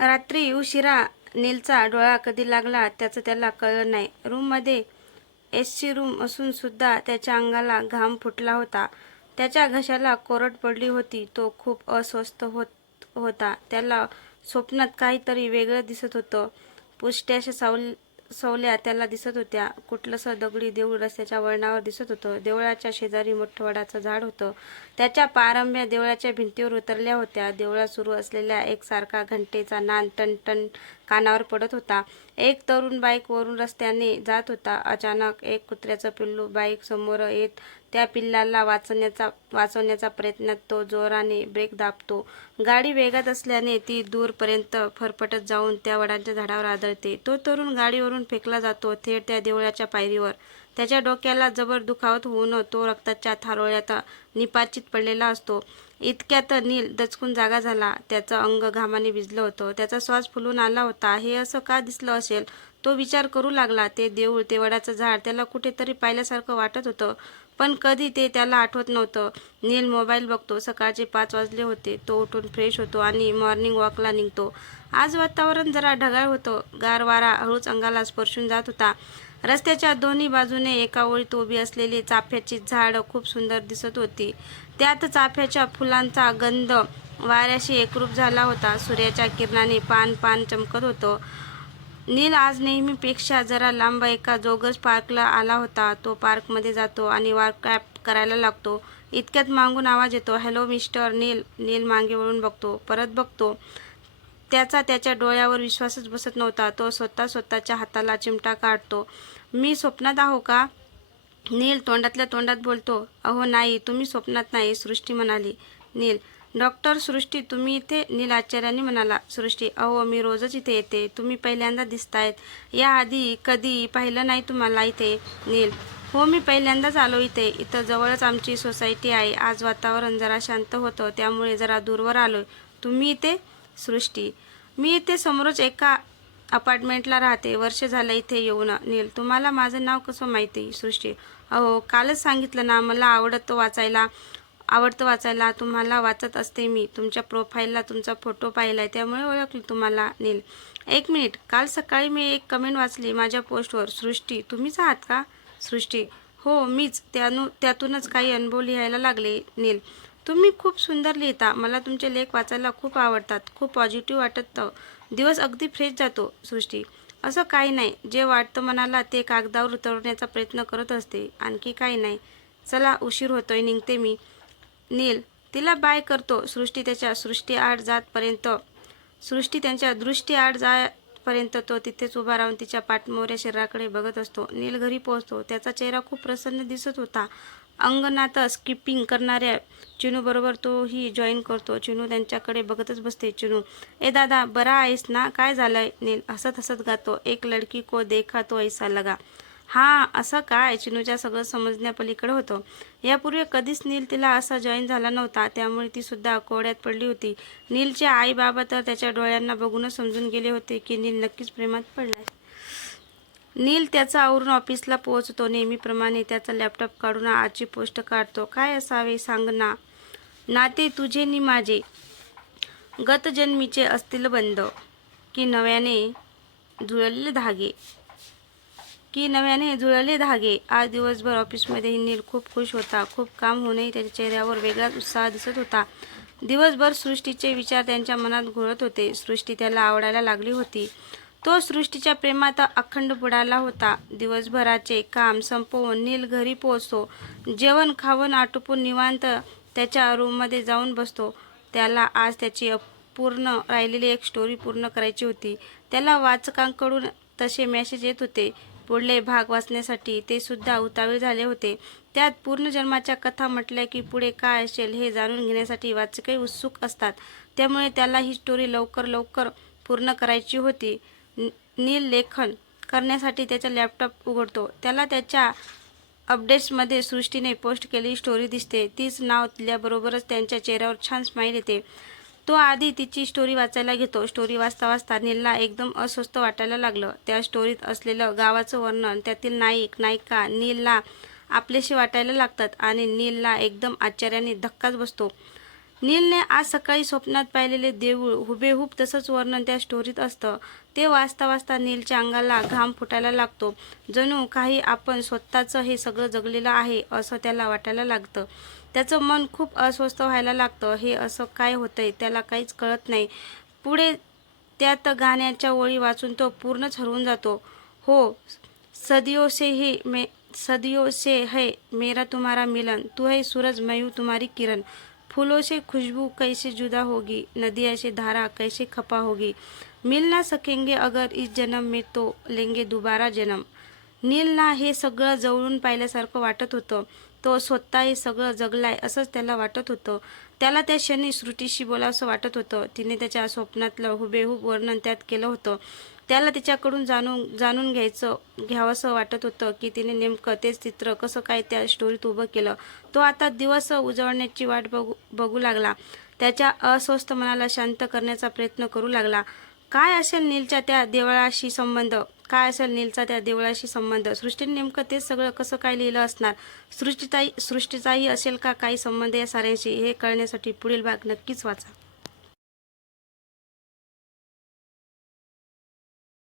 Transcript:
रात्री उशिरा नीलचा डोळा कधी लागला त्याचं त्याला कळलं नाही. रूममध्ये एसची रूम असून सुद्धा त्याच्या अंगाला घाम फुटला होता. त्याच्या घशाला कोरड पडली होती. तो खूप अस्वस्थ होत होता. त्याला स्वप्नात काहीतरी वेगळं दिसत होतं. पुष्ट्याशा सावल सवल्या त्याला दिसत होत्या. कुठलंसं दगडी देऊळ रस्त्याच्या वळणावर दिसत होतं. देवळाच्या शेजारी मोठं वडाचं झाड होतं. त्याच्या पारंब्या देवळाच्या भिंतीवर उतरल्या होत्या. देवळात सुरू असलेल्या एकसारखा घंटेचा नान टन टन कानावर पडत होता. एक तरुण बाईकवरून रस्त्याने जात होता. अचानक एक कुत्र्याचं पिल्लू बाईक समोर येत त्या पिल्लाला वाचवण्याचा वाचवण्याचा प्रयत्नात तो जोराने ब्रेक दाबतो. गाडी वेगात असल्याने ती दूरपर्यंत फरफटत जाऊन त्या वडांच्या झाडावर आदळते. तो तरुण गाडीवरून फेकला जातो. थेट त्या देवळाच्या पायरीवर. त्याच्या डोक्याला जबर दुखावत होऊन तो रक्ताच्या थारोळ्यात निपाचित पडलेला असतो. इतक्यात नील दचकून जागा झाला. त्याचं अंग घामाने भिजलं होतं. त्याचा श्वास फुलून आला होता. हे असं का दिसलं असेल? तो विचार करू लागला. ते देऊळ ते वडाचं झाड त्याला कुठेतरी पाहिल्यासारखं वाटत होतं. पण कधी ते त्याला आठवत नव्हतं. नील मोबाईल बघतो. सकाळचे पाच वाजले होते. तो उठून फ्रेश होतो आणि मॉर्निंग वॉकला निघतो. आज वातावरण जरा ढगाळ होतं. गार वारा हळूच अंगाला स्पर्शून जात होता. रस्त्याच्या दोन्ही बाजूने एका ओळीत उभी असलेली चाफ्याची झाडं खूप सुंदर दिसत होती. त्यात चाफ्याच्या फुलांचा गंध वाऱ्याशी एकरूप झाला होता. सूर्याच्या किरणाने पान पान चमकत होतं. नील आज नेहमीपेक्षा जरा लांब एका जोगस पार्कला आला होता. तो पार्कमध्ये जातो आणि वॉर्कॲप करायला लागतो. इतक्यात मागून आवाज येतो हॅलो मिस्टर नील. नील मागे वळून बघतो परत बघतो. त्याचा त्याच्या डोळ्यावर विश्वासच बसत नव्हता. तो स्वतः स्वतःच्या हाताला चिमटा काढतो. मी स्वप्नात आहो का? नील तोंडातल्या तोंडात बोलतो. अहो नाही तुम्ही स्वप्नात नाही सृष्टी म्हणाली. नील डॉक्टर सृष्टी तुम्ही इथे? नील आचार्याने म्हणाला. सृष्टी अहो मी रोजच इथे येते. तुम्ही पहिल्यांदा दिसतायत. याआधी कधी पाहिलं नाही तुम्हाला इथे? नील हो मी पहिल्यांदाच आलो इथे. इथं जवळच आमची सोसायटी आहे. आज वातावरण जरा शांत होतं. त्यामुळे जरा दूरवर आलो तुम्ही इथे? सृष्टी. मी इथे समोरच एका अपार्टमेंटला राहते. वर्ष झालं इथे येऊन. नील तुम्हाला माझं नाव कसं माहिती सृष्टी? अहो कालच सांगितलं ना मला आवडतं वाचायला. आवडतं वाचायला तुम्हाला वाचत असते मी. तुमच्या प्रोफाईलला तुमचा फोटो पाहिला आहे त्यामुळे ओळखली तुम्हाला नील. एक मिनिट. काल सकाळी मी एक कमेंट वाचली माझ्या पोस्टवर सृष्टी तुम्हीच आहात का? सृष्टी. हो मीच. त्यानु त्यातूनच काही अनुभव लिहायला लागले नील. तुम्ही खूप सुंदर लिहिता. मला तुमचे लेख वाचायला खूप आवडतात. खूप पॉझिटिव्ह वाटतं. दिवस अगदी फ्रेश जातो सृष्टी. असं काही नाही. जे वाटतं मनाला ते कागदावर उतरवण्याचा प्रयत्न करत असते. आणखी काही नाही. चला उशीर होतोय निघते मी. नील तिला बाय करतो. सृष्टी त्याच्या सृष्टी आड जातपर्यंत सृष्टी त्यांच्या दृष्टी आड तो तिथेच उभा राहून तिच्या पाठमोऱ्या शरीराकडे बघत असतो. नील घरी पोहोचतो. त्याचा चेहरा खूप प्रसन्न दिसत होता. अंगणात स्किपिंग करणाऱ्या चिनूबरोबर तोही जॉईन करतो. चिनू त्यांच्याकडे बघतच बसते. चिनू ए दादा बरा आहेस ना? काय झालंय? नील हसत हसत गातो. एक लडकी को देखा तो ऐसा लगा. हां असं काय? चिनूच्या सगळं समजण्यापलीकडे होतं. यापूर्वी कधीच नील तिला असा जॉईन झाला नव्हता. त्यामुळे ती सुद्धा कोड्यात पडली होती. नीलचे आई बाबा तर त्याच्या डोळ्यांना बघूनच समजून गेले होते की नील नक्कीच प्रेमात पडलाय. नील त्याचा आवरून ऑफिसला पोहोचतो. नेहमीप्रमाणे त्याचा लॅपटॉप काढून आजची पोस्ट काढतो. काय असावे सांग ना. नाते तुझे नि माझे. गतजन्मीचे असतील बंद. की नव्याने जुळलेले धागे. की नव्याने जुळले धागे. आज दिवसभर ऑफिसमध्ये नील खूप खुश होता. खूप काम होऊनही त्याच्या चेहऱ्यावर वेगळाच उत्साह दिसत होता. दिवसभर सृष्टीचे विचार त्यांच्या मनात घोळत होते. सृष्टी त्याला आवडायला लागली होती. तो सृष्टीच्या प्रेमात अखंड बुडाला होता. दिवसभराचे काम संपवून नील घरी पोहोचतो. जेवण खावण आटोपून निवांत त्याच्या रूममध्ये जाऊन बसतो. त्याला आज त्याची पूर्ण राहिलेली एक स्टोरी पूर्ण करायची होती. त्याला वाचकांकडून तसे मेसेज येत होते. पुढले भाग वाचण्यासाठी ते सुद्धा उतावीळ झाले होते. त्यात पूर्णजन्माच्या कथा म्हटल्या की पुढे काय असेल हे जाणून घेण्यासाठी वाचकही उत्सुक असतात. त्यामुळे त्याला ही स्टोरी लवकर लवकर पूर्ण करायची होती. नील लेखन करण्यासाठी त्याचा लॅपटॉप उघडतो. त्याला त्याच्या अपडेट्समध्ये सृष्टीने पोस्ट केलेली स्टोरी दिसते. तीच नाव दिल्याबरोबरच त्यांच्या चेहऱ्यावर छान स्माईल येते. तो आधी तिची स्टोरी वाचायला घेतो. स्टोरी वाचता वाचता नीलला एकदम अस्वस्थ वाटायला लागलं. त्या स्टोरीत असलेलं गावाचं वर्णन त्यातील नायक नायिका नीलला आपलेशी वाटायला लागतात आणि नीलला एकदम आश्चर्याने धक्काच बसतो. नीलने आज सकाळी स्वप्नात पाहिलेले देऊळ हुबेहूब तसंच वर्णन त्या स्टोरीत असतं. ते वाचता वाचता नीलच्या अंगाला घाम फुटायला लागतो. जणू काही आपण स्वतःचं हे सगळं जगलेलं आहे असं त्याला वाटायला लागतं. त्याचं मन खूप अस्वस्थ व्हायला लागतं. हे असं काय होतंय त्याला काहीच कळत नाही. पुढे त्यात गाण्याच्या ओळी वाचून तो पूर्णच हरवून जातो. हो सदियो से ही मे सदियो से है मेरा तुम्हारा मिलन. तू है सूरज मयू तुम्हारी किरण. फूलों से खुशबू कैसे जुदा होगी नदिया से धारा कैसे खपा होगी? मिल ना सकेंगे अगर इस जन्म में तो लेंगे दोबारा जन्म। नीलला हे सगळं जवळून पाहिल्यासारखं वाटत होतं. तो स्वतः हे सगळं जगलाय असंच त्याला वाटत होतं. त्याला त्या क्षणी श्रुतीशी बोलावंसं वाटत होतं. तिने त्याच्या स्वप्नातलं हुबेहूब वर्णन त्यात केलं होतं. त्याला तिच्याकडून जाणून जाणून घ्यायचं घ्यावंसं वाटत होतं की तिने नेमकं तेच चित्र कसं काय त्या स्टोरीत उभं केलं. तो आता दिवस उजळण्याची वाट बघू बघू लागला. त्याच्या अस्वस्थ मनाला शांत करण्याचा प्रयत्न करू लागला. काय असेल नीलच्या त्या देवळाशी संबंध? काय असेल नीलचा त्या देवळाशी संबंध? सृष्टीने नेमकं ते सगळं कसं काय लिहिलं असणार? सृष्टीचाही सृष्टीचाही असेल का काही संबंध या साऱ्यांशी? हे कळण्यासाठी पुढील भाग नक्कीच वाचा.